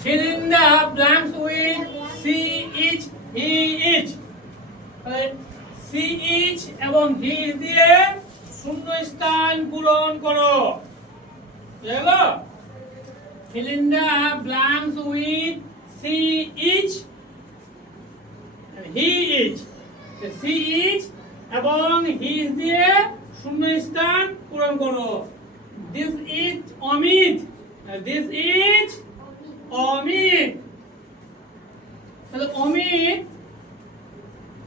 fill in the blanks with she is he is তাহলে she is এবং he is দিয়ে শূন্য স্থান পূরণ করো বুঝলো fill in the blanks with she is and he is she is এবং he is দিয়ে শূন্য স্থান পূরণ করো this is Amit this is Amit তাহলে অমিত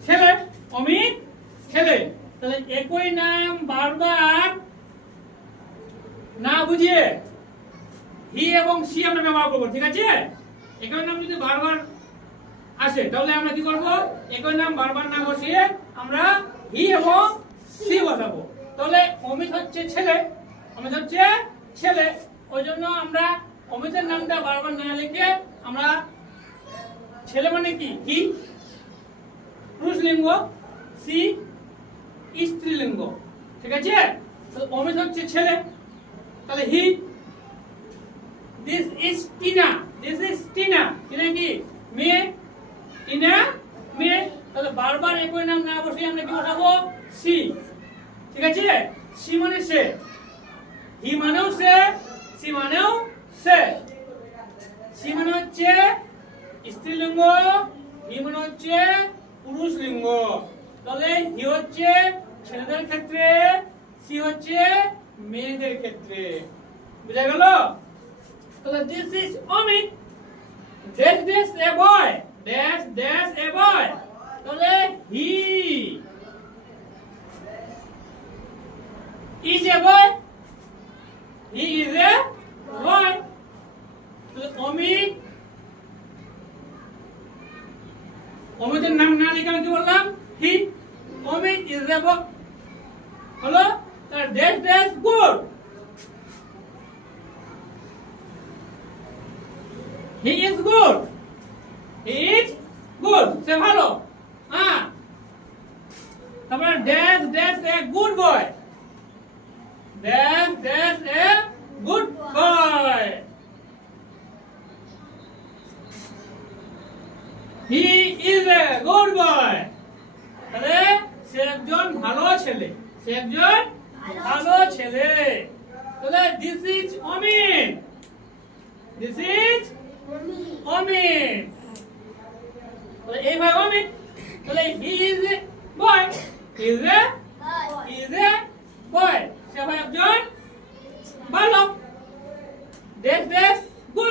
ছেলে অমিত ছেলে তাহলে একই নাম বারবার না বুঝিয়ে হি এবং সি আমরা ব্যবহার করব ঠিক আছে একই নাম যদি বারবার আসে তাহলে আমরা কি করব একই নাম বারবার না বসিয়ে আমরা হি এবং সি বসাবো তাহলে অমিত হচ্ছে ছেলে অমিত হচ্ছে ছেলে ওইজন্য আমরা অমিতের নামটা বারবার না লিখে আমরা ছেলে মানে কি হি পুরুষলিঙ্গ সি স্ত্রীলিঙ্গ ঠিক আছে তো অমিত হচ্ছে ছেলে তাহলে হি দিস ইজ টিনা টিনা কি মেয়ে টিনা মেয়ে তাহলে বারবার একই নাম না বসিয়ে আমরা কি বসাবো সি ঠিক আছে সি মানে সে হি মানেও সে সি মানেও সে সি মানে হচ্ছে স্ত্রীলিঙ্গ হি মানে হচ্ছে পুরুষলিঙ্গ তাহলে হি হচ্ছে ছেলেদের ক্ষেত্রে সি হচ্ছে মেয়েদের ক্ষেত্রে বুঝা গেল তাহলে this is Amit dash dash a boy dash dash a boy তাহলে he is a boy he is a boy Amit অমিতের নাম না লিখে কি বললাম হি অমিত ইজ এ বয় হলো তার dash dash good he is good he is good সে ভালো হ্যাঁ তারপর dash dash a good boy dash dash a good boy he is a good boy তাহলে সে একজন ভালো ছেলে সে একজন ভালো ছেলে তাহলে this is Amit this is Amit তাহলে এই ভাই অমিত তাহলে he is a boy is a বয় সে ভাই একজন ভালো ড্যাশ ড্যাশ